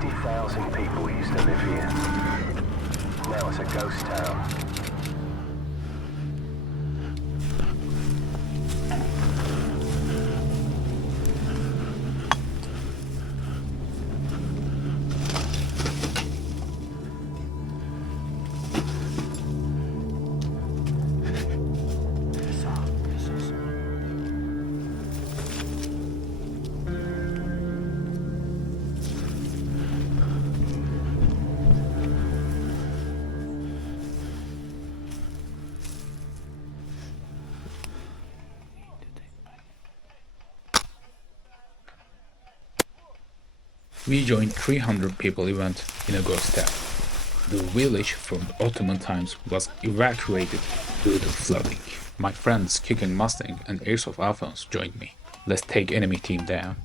50,000 people used to live here. Now it's a ghost town. We joined 300 people event in a ghost town. The village from Ottoman times was evacuated due to flooding. My friends Kicking Mustang and Airsoft Alphonse joined me. Let's take enemy team down.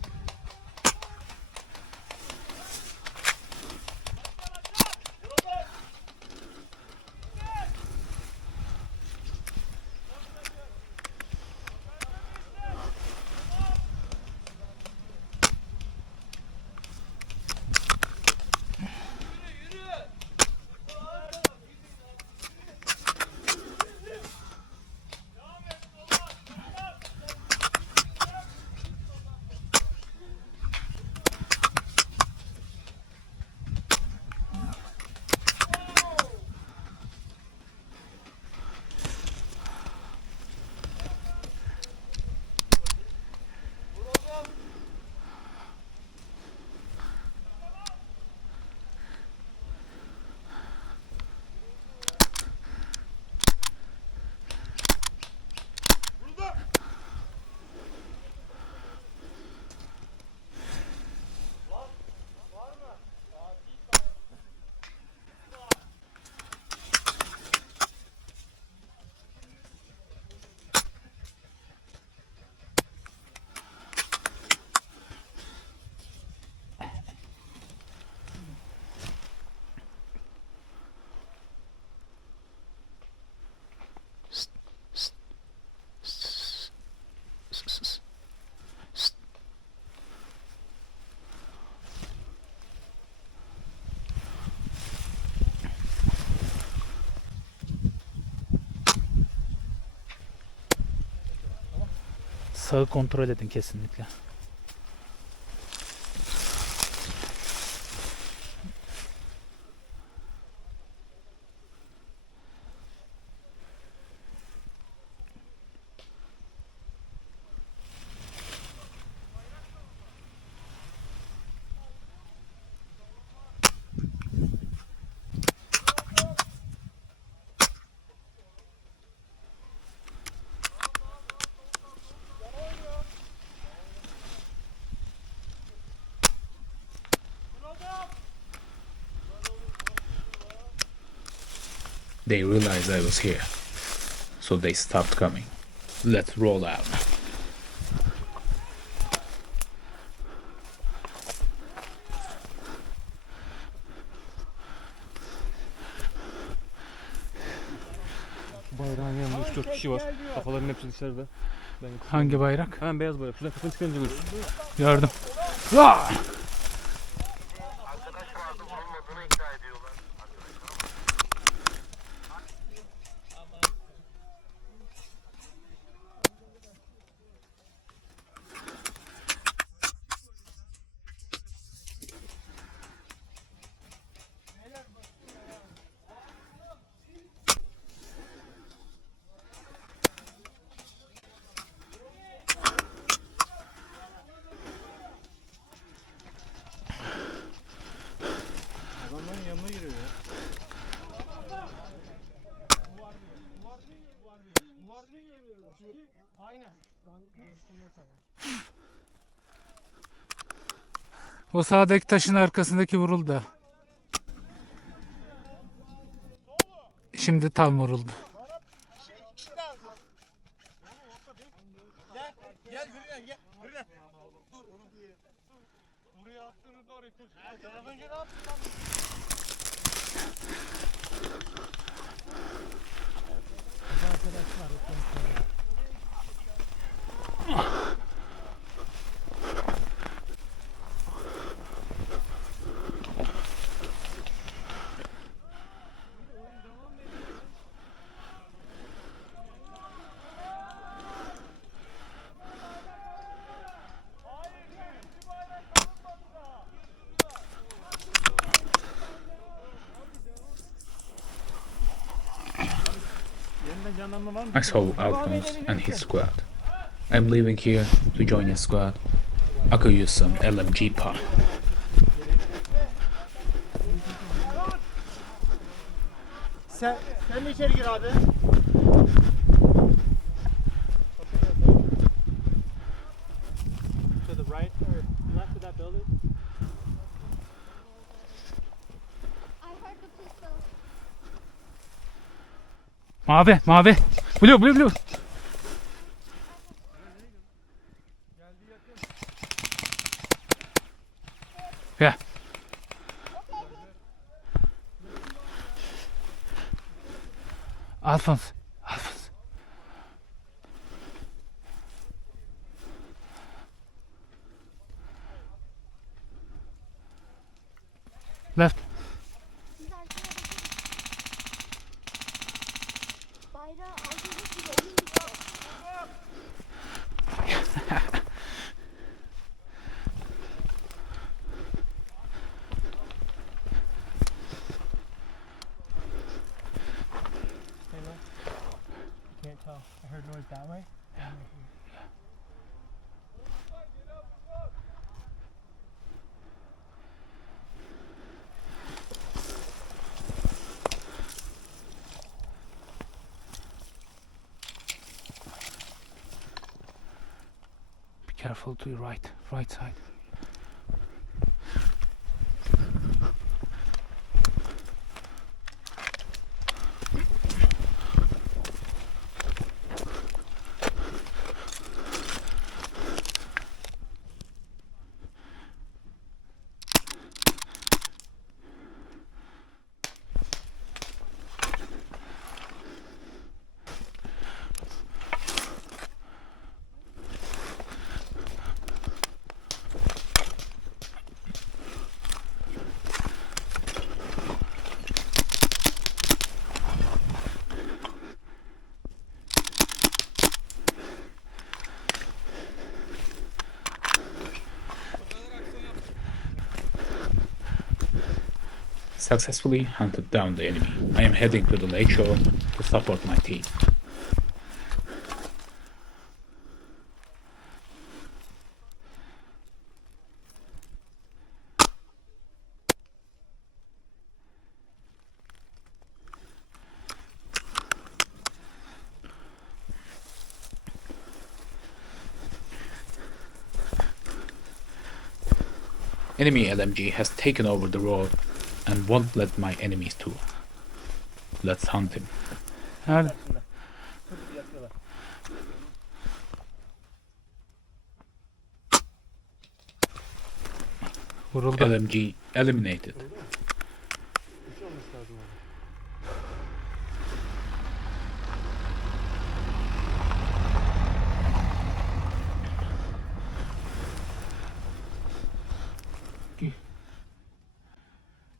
Sağı kontrol edin kesinlikle. They realized I was here, so they stopped coming. Let's roll out. Bayrağın yanında 3-4 kişi var. Kafaların hepsi dışarıda. Hangi bayrak? Hemen beyaz bayrak. Şuradan kafanı çıkarınca görürsün. Gördüm. Adamların yanına giriyor ya. O sağdaki taşın arkasındaki vuruldu. Şimdi tam vuruldu. Gel Hürriyem gel. Hürriyem. Dur. Buraya attığınızda oraya koş. Az önce ne yaptın lan? I saw Alphonse and his squad. I'm leaving here to join his squad. I could use some LMG pod. Sen de içeri gir abi. To the right or left of that building? I heard the pistol. Mavi, mavi. Blue, blue, blue. Yeah. Alphonse, Alphonse. Left. Bayrağı aldığınız gibi elinizde. Can't tell. I heard noise that way. Be careful to your right, right side. Successfully hunted down the enemy. I am heading to the lakeshore to support my team. Enemy LMG has taken over the road and won't let my enemies to. Let's hunt him. Nerede? Vuruldu. LMG eliminated.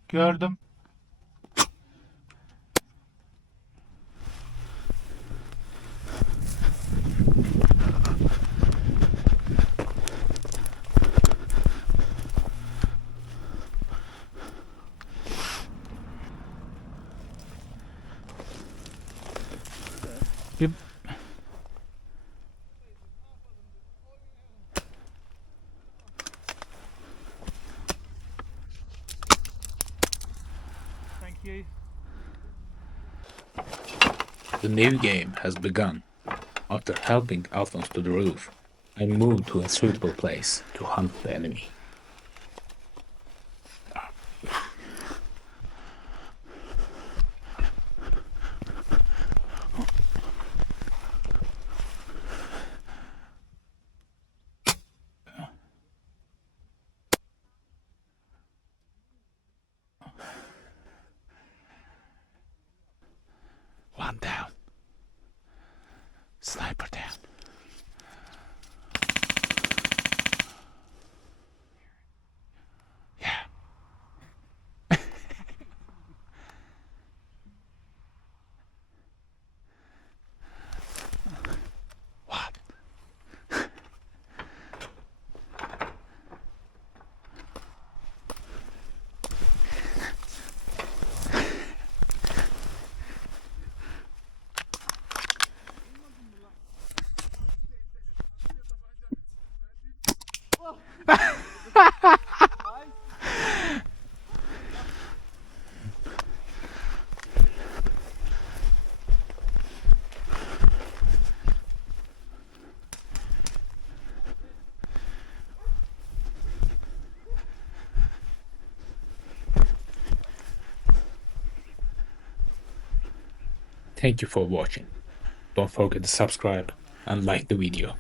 Gördüm. Bir The new game has begun. After helping Alphonse to the roof, I moved to a suitable place to hunt the enemy. One down. Sniper down. Thank you for watching. Don't forget to subscribe and like the video.